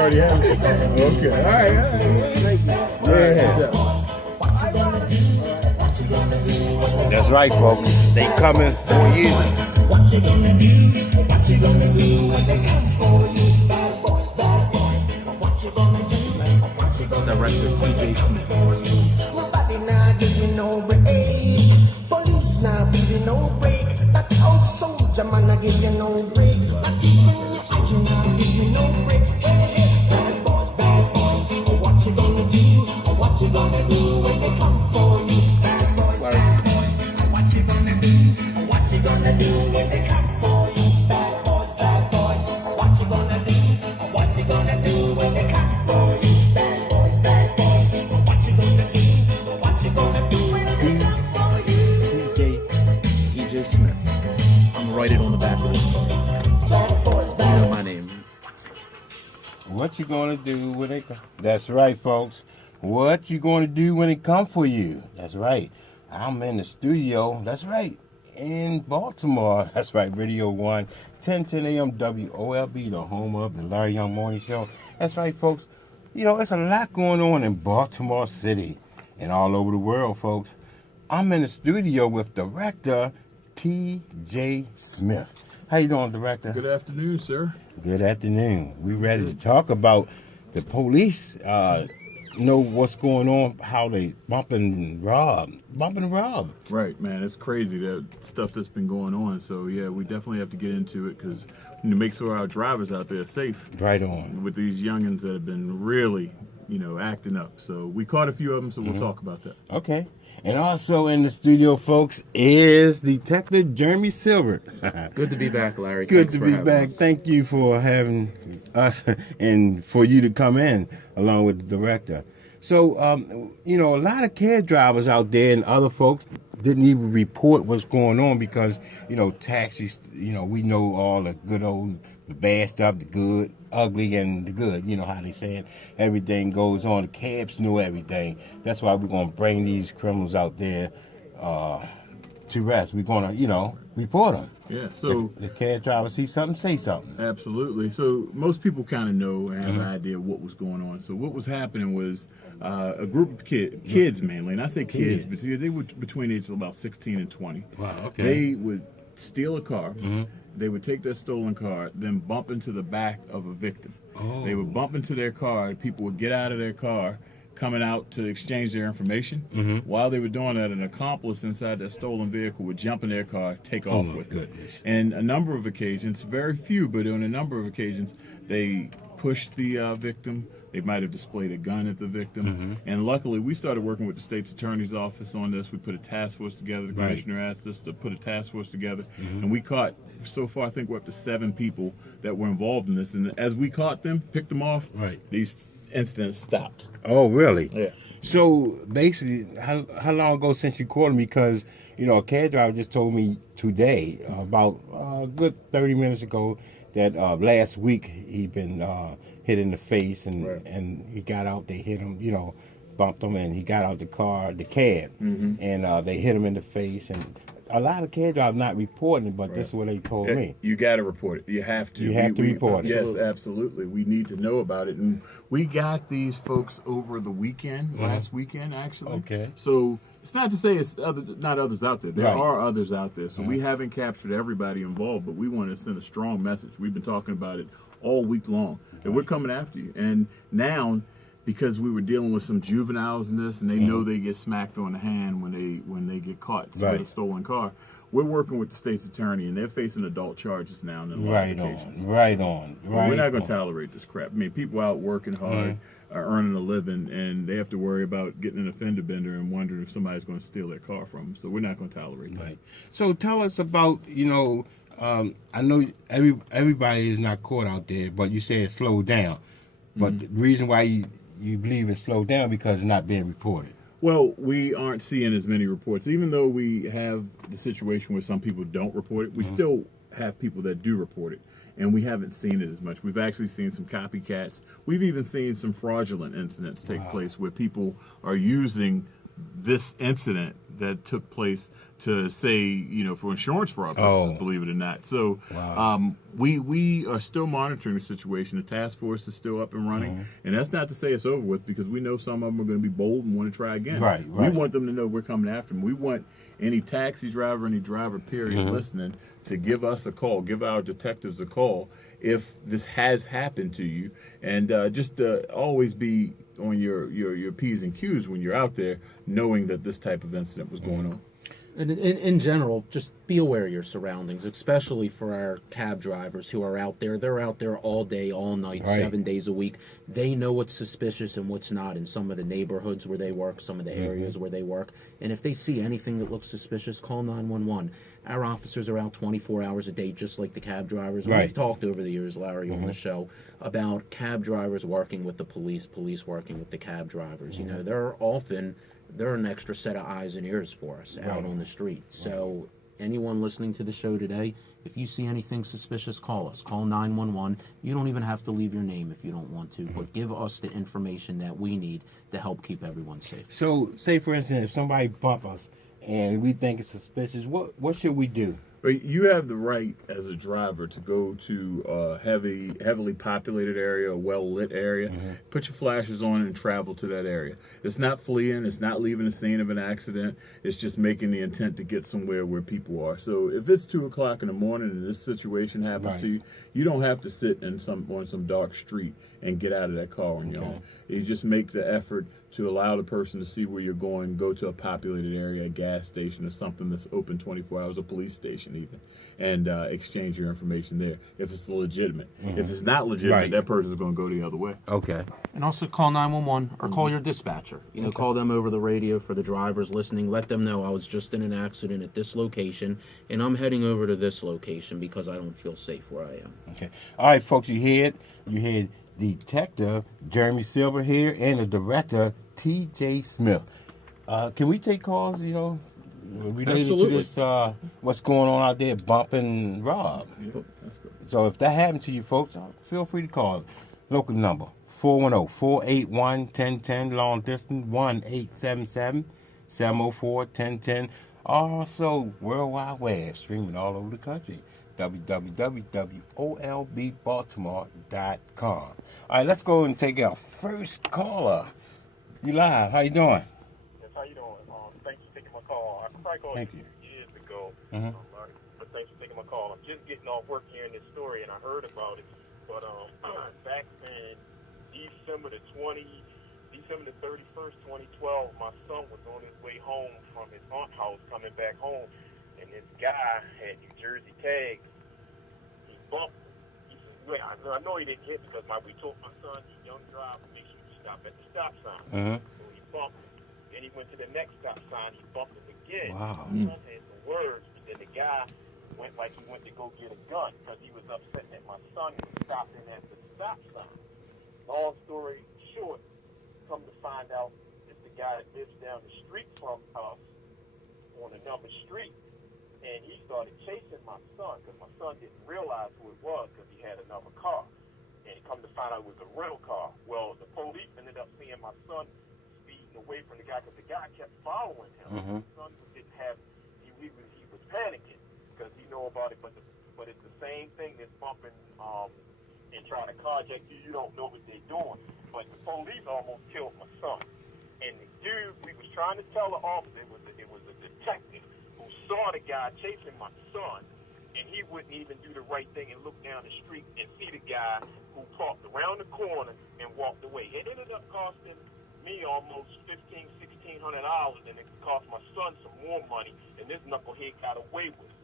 already have it. Okay. All right. Thank you. That's right, folks. They coming for you. What you gonna do? What you gonna do when they come for you? Bad boys, bad boys. What you gonna do? What you gonna Director do when they TJ come Smith. for you? Nobody now give you no break. Police now give you no break. That old soldier man now give you no break. Not even your agent now give you no breaks. Hey, bad boys, bad boys. What you gonna do? What you gonna do when they come for you? Bad boys, bad boys. What you gonna do? What you gonna do when they come for you? Bad boys, bad boys. What you gonna do? What you gonna do when they come for you? Bad boys, bad boys. What you gonna do? What you gonna do when they come for you? TJ Smith. I'm gonna write it on the back of this card. Bad boys, You bad know boys. my name. What you gonna do when they come? That's right, folks. What you gonna do when they come for you? That's right. I'm in the studio. That's right. In Baltimore. That's right. Radio 1, 10 a.m. WOLB, the home of the Larry Young Morning Show. That's right, folks. You know, there's a lot going on in Baltimore City and all over the world, folks. I'm in the studio with director TJ Smith. How you doing, director? Good afternoon, sir. Good afternoon. We ready to talk about the police. Know what's going on? How they bumping and rob. Right, man. It's crazy that stuff that's been going on. So yeah, we definitely have to get into it because to make sure our drivers out there are safe Right on. with these youngins that have been really, acting up. So we caught a few of them, so we'll talk about that. Okay. And also in the studio, folks, is Detective Jeremy Silbert. Good to be back, Larry. Good Thanks to for be having back. us. Thank you for having us and for you to come in along with the director. So, a lot of cab drivers out there and other folks didn't even report what's going on because, taxis, we know all the good old, the bad stuff, the good, ugly, and the good. You know how they say it. Everything goes on. The cabs know everything. That's why we're going to bring these criminals out there to rest. We're going to, report them. Yeah. So The cab driver see something, say something. absolutely. So most people kind of know and have an idea of what was going on. So what was happening was a group of kids mainly, and I say kids, but they were between ages of about 16 and 20. Wow, okay. They would steal a car. They would take their stolen car, then bump into the back of a victim. Oh. They would bump into their car. People would get out of their car, coming out to exchange their information. While they were doing that, an accomplice inside that stolen vehicle would jump in their car, take off my with goodness. it. And a number of occasions, very few, but on a number of occasions, they pushed the victim. They might have displayed a gun at the victim. And luckily, we started working with the state's attorney's office on this. We put a task force together. The commissioner asked us to put a task force together. And we caught, so far, I think we're up to 7 people that were involved in this. And as we caught them, picked them off, these incidents stopped. Oh, really? Yeah. So basically, how long ago since you called me? Because a cab driver just told me today, about a good 30 minutes ago, that last week he'd been hit in the face, and he got out. They hit him, bumped him, and he got out the car, the cab, and they hit him in the face. And a lot of cab drivers not reporting it, but this is what they told me. You got to report it. You have to. You have to report it. Yes, absolutely. We need to know about it. And we got these folks over the weekend, last weekend, actually. Okay. So it's not to say it's not others out there. There Right. are others out there. So we haven't captured everybody involved, but we want to send a strong message. We've been talking about it all week long. And we're coming after you. And now, because we were dealing with some juveniles in this, and they know they get smacked on the hand when they get caught with a stolen car. We're working with the state's attorney, and they're facing adult charges now in a lot of occasions. Right on. We're not going to tolerate this crap. I mean, people out working hard, are earning a living, and they have to worry about getting an offender bender and wondering if somebody's going to steal their car from them. So we're not going to tolerate that. Right. So tell us about, I know everybody is not caught out there, but you say it slowed down. But the reason why you believe it slowed down because it's not being reported. Well, we aren't seeing as many reports. Even though we have the situation where some people don't report it, we still have people that do report it. And we haven't seen it as much. We've actually seen some copycats. We've even seen some fraudulent incidents take place where people are using this incident that took place to say, for insurance fraud purposes, believe it or not. So we are still monitoring the situation. The task force is still up and running. And that's not to say it's over with, because we know some of them are going to be bold and want to try again. Right. We want them to know we're coming after them. We want any taxi driver, any driver, period, listening to give us a call, give our detectives a call if this has happened to you. And just always be on your P's and Q's when you're out there, knowing that this type of incident was going on. And in general, just be aware of your surroundings, especially for our cab drivers who are out there. They're out there all day, all night, 7 days a week. They know what's suspicious and what's not in some of the neighborhoods where they work, some of the areas where they work. And if they see anything that looks suspicious, call 911. Our officers are out 24 hours a day, just like the cab drivers. We've talked over the years, Larry, on the show, about cab drivers working with the police working with the cab drivers. They're an extra set of eyes and ears for us out on the street. So anyone listening to the show today, if you see anything suspicious, call us. Call 911. You don't even have to leave your name if you don't want to, but give us the information that we need to help keep everyone safe. So, say for instance, if somebody bump us and we think it's suspicious, what should we do? But you have the right as a driver to go to a heavily populated area, a well-lit area, put your flashes on and travel to that area. It's not fleeing. It's not leaving the scene of an accident. It's just making the intent to get somewhere where people are. So if it's 2 o'clock in the morning and this situation happens to you, you don't have to sit on some dark street and get out of that car on your own. You just make the effort to allow the person to see where you're going, go to a populated area, a gas station or something that's open 24 hours, a police station even, and exchange your information there if it's legitimate. If it's not legitimate, that person's going to go the other way. Okay. And also call 911 or call your dispatcher. Call them over the radio for the drivers listening. Let them know I was just in an accident at this location, and I'm heading over to this location because I don't feel safe where I am. Okay. All right, folks, you heard Detective Jeremy Silbert here and the Director T.J. Smith. Can we take calls, related to this, what's going on out there, bumping Rob? Yeah, that's good. So if that happened to you, folks, feel free to call. Local number, 410-481-1010, long distance, 1-877-704-1010. Also, World Wide Web, streaming all over the country. www.olbbaltimore.com. All right, let's go and take our first caller. You live. How you doing? Yes, how you doing? Thanks for taking my call. I probably called you years ago, but thanks for taking my call. I'm just getting off work hearing this story, and I heard about it. But back in December the 31st, 2012, my son was on his way home from his aunt's house, coming back home, and this guy had New Jersey tags. He bumped him. He said, "Wait, I know he didn't hit because we told my son, you young driver, make sure you stop at the stop sign." So he bumped him. Then he went to the next stop sign. He bumped him again. Wow. My son had some words, but then the guy went like he went to go get a gun because he was upset that my son was stopping at the stop sign. Long story short, come to find out it's the guy that lives down the street from us on another street. And he started chasing my son because my son didn't realize who it was because he had another car. And he come to find out it was a rental car. Well, the police ended up seeing my son speeding away from the guy because the guy kept following him. My son didn't have, he was panicking because he know about it, but it's the same thing that's bumping and trying to carjack you. You don't know what they're doing. But the police almost killed my son. And the dude, we was trying to tell the officer, it was a detective who saw the guy chasing my son, and he wouldn't even do the right thing and look down the street and see the guy who parked around the corner and walked away. It ended up costing me almost $1,500, $1,600, and it cost my son some more money, and this knucklehead got away with it.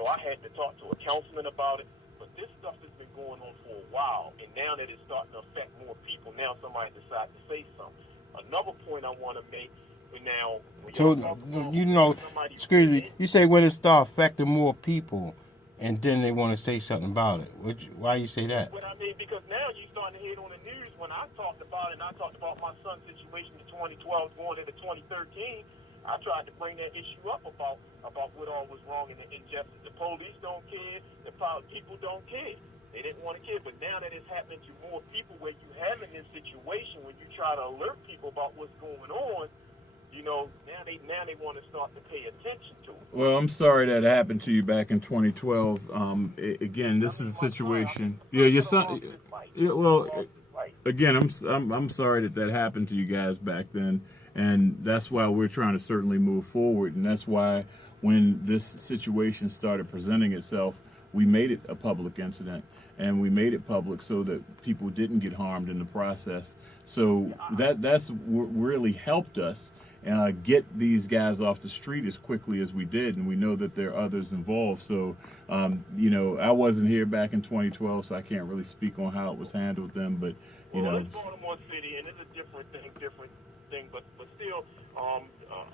I had to talk to a councilman about it, but this stuff has been going on for a while, and now that it's starting to affect more people, now somebody decided to say something. Another point I want to make, now, so, excuse me, you say when it starts affecting more people, and then they want to say something about it. Why you say that? Well, I mean, because now you're starting to hear it on the news. When I talked about it, and I talked about my son's situation in 2012 going into 2013, I tried to bring that issue up about what all was wrong in the injustice. The police don't care. The people don't care. They didn't want to care. But now that it's happening to more people where you having this situation, when you try to alert people about what's going on, you know, now they want to start to pay attention to it. Well, I'm sorry that happened to you back in 2012. Again, this is a situation. Yeah, your son. Yeah, well, again, I'm sorry that happened to you guys back then, and that's why we're trying to certainly move forward, and that's why when this situation started presenting itself, we made it a public incident, and we made it public so that people didn't get harmed in the process. So that's really helped us get these guys off the street as quickly as we did, and we know that there are others involved. So, you know, I wasn't here back in 2012, so I can't really speak on how it was handled then, but, you know. It's Baltimore City, and it's a different thing, but still,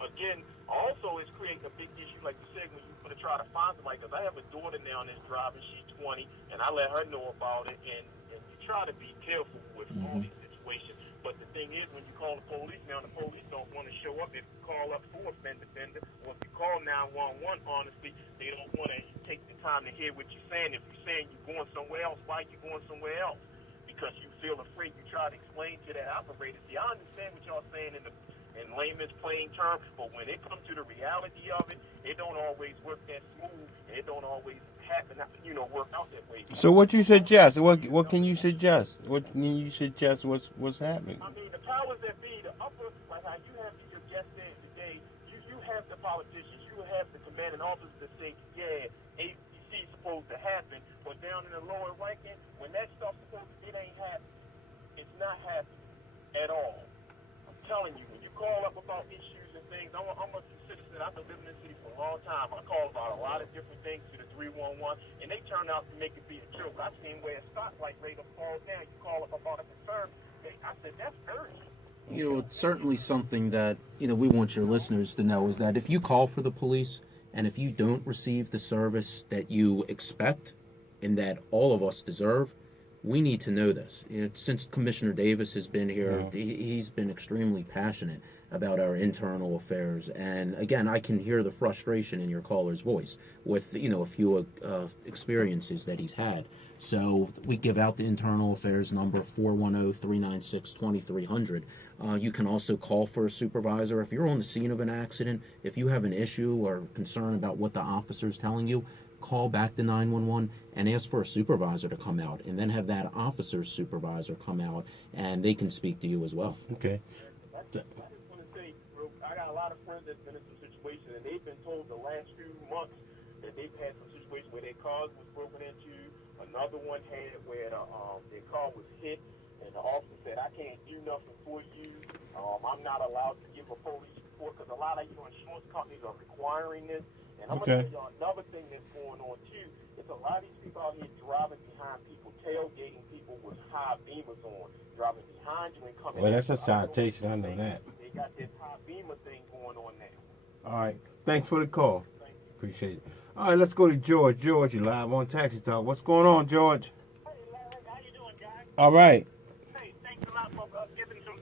again, also it's creating a big issue, like you said, when you're going to try to find somebody, because I have a daughter now that's driving, she's 20, and I let her know about it, and you try to be careful with all these situations. But the thing is, when you call the police now, the police don't want to show up. If you call up for a fender bender, or if you call 911, honestly, they don't want to take the time to hear what you're saying. If you're saying you're going somewhere else, why are you going somewhere else? Because you feel afraid. You try to explain to that operator. See, I understand what y'all saying in layman's plain terms, but when it comes to the reality of it, it don't always work that smooth. It don't always happen, you know, work out that way. So what you suggest? What can you suggest? What can you suggest? What's happening? I mean, the powers that be, the upper, like how you have your guest there today, you have the politicians, you have the commanding officers that say, yeah, ABC is supposed to happen, but down in the lower ranking, when that stuff's supposed to, it ain't happening. It's not happening at all. I'm telling you, when you call up about issues and things, I'm a citizen. I've been living in the city for a long time. I call about a lot of different things to the 311, and they turn out to make it be a joke. I've seen where a stoplight radar falls down. You call up about a concern. I said, that's urgent. You know, it's certainly something that, you know, we want your listeners to know is that if you call for the police and if you don't receive the service that you expect and that all of us deserve, we need to know this. You know, since Commissioner Davis has been here, he's been extremely passionate about our internal affairs. And again, I can hear the frustration in your caller's voice with, you know, a few experiences that he's had. So we give out the internal affairs number, 410-396-2300. You can also call for a supervisor. If you're on the scene of an accident, if you have an issue or concern about what the officer's telling you, call back to 911 and ask for a supervisor to come out, and then have that officer's supervisor come out, and they can speak to you as well. Okay. I just want to say, bro, I got a lot of friends that's been in some situations, and they've been told the last few months that they've had some situations where their cars was broken into. Another one had where their car was hit, and the officer said, I can't do nothing for you. I'm not allowed to give a police report, because a lot of insurance companies are requiring this. And I'm going to tell y'all another thing that's going on, too. It's a lot of these people out here driving behind people, tailgating people with high beamers on, driving behind you and coming. Well, that's a citation. I know that. They got this high beamer thing going on now. All right. Thanks for the call. Appreciate it. All right, let's go to George. George, you live on Taxi Talk. What's going on, George? Hey, Larry, how you doing, guys? All right. Hey, thanks a lot for giving some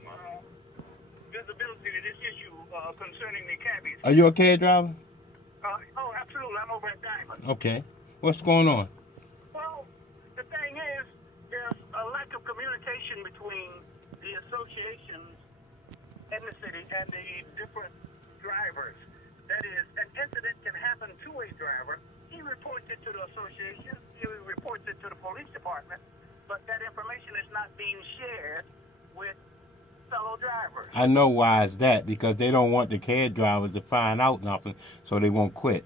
visibility to this issue concerning the cabbies. Are you okay, driver? Oh, absolutely. I'm over at Diamond. Okay. What's going on? Well, the thing is, there's a lack of communication between the associations in the city and the different drivers. That is, an incident can happen to a driver. He reports it to the association. He reports it to the police department. But that information is not being shared with fellow drivers. I know why is that, because they don't want the cab drivers to find out nothing, so they won't quit.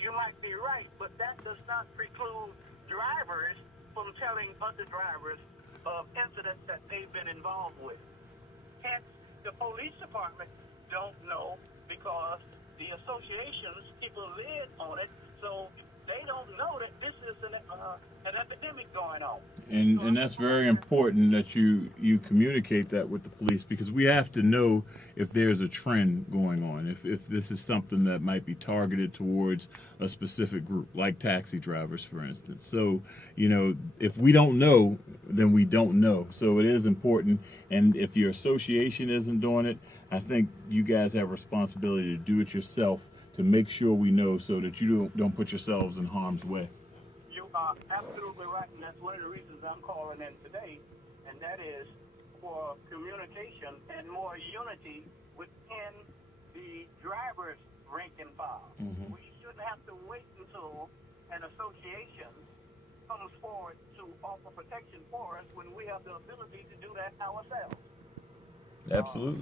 You might be right, but that does not preclude drivers from telling other drivers of incidents that they've been involved with. Hence, the police department don't know, because the associations, people live on it, so they don't know that this is an epidemic going on. And that's very important that you communicate that with the police, because we have to know if there's a trend going on, if this is something that might be targeted towards a specific group, like taxi drivers, for instance. So, you know, if we don't know, then we don't know. So it is important, and if your association isn't doing it, I think you guys have a responsibility to do it yourself, to make sure we know, so that you don't put yourselves in harm's way. You are absolutely right, and that's one of the reasons I'm calling in today, and that is for communication and more unity within the driver's rank and file. We shouldn't have to wait until an association comes forward to offer protection for us when we have the ability to do that ourselves. Absolutely.